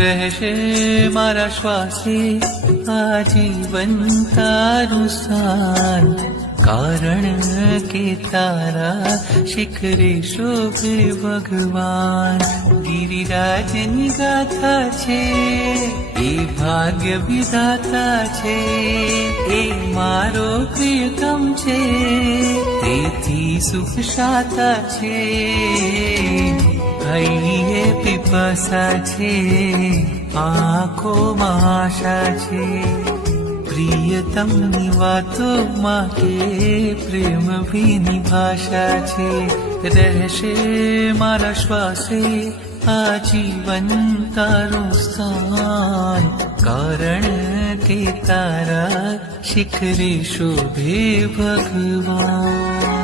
રહેશે મારા શ્વાસે આજીવન તારું સ્થાન, કારણ કે તારા શિખરે શોભે ભગવાન. ગિરિરાજની ગાથા છે એ ભાગ્ય વિધાતા છે, એ મારો પ્રિયતમ છે તેથી સુખ શાતા છે. હૈયે પીપાસા છે આંખોમાં આશા છે, પ્રિયતમની વાતોમાં કે પ્રેમ ભીની ભાષા છે. રહેશે મારા શ્વાસે આજીવન તારું સ્થાન, કારણ કે તારા શિખરે શોભે ભગવાન.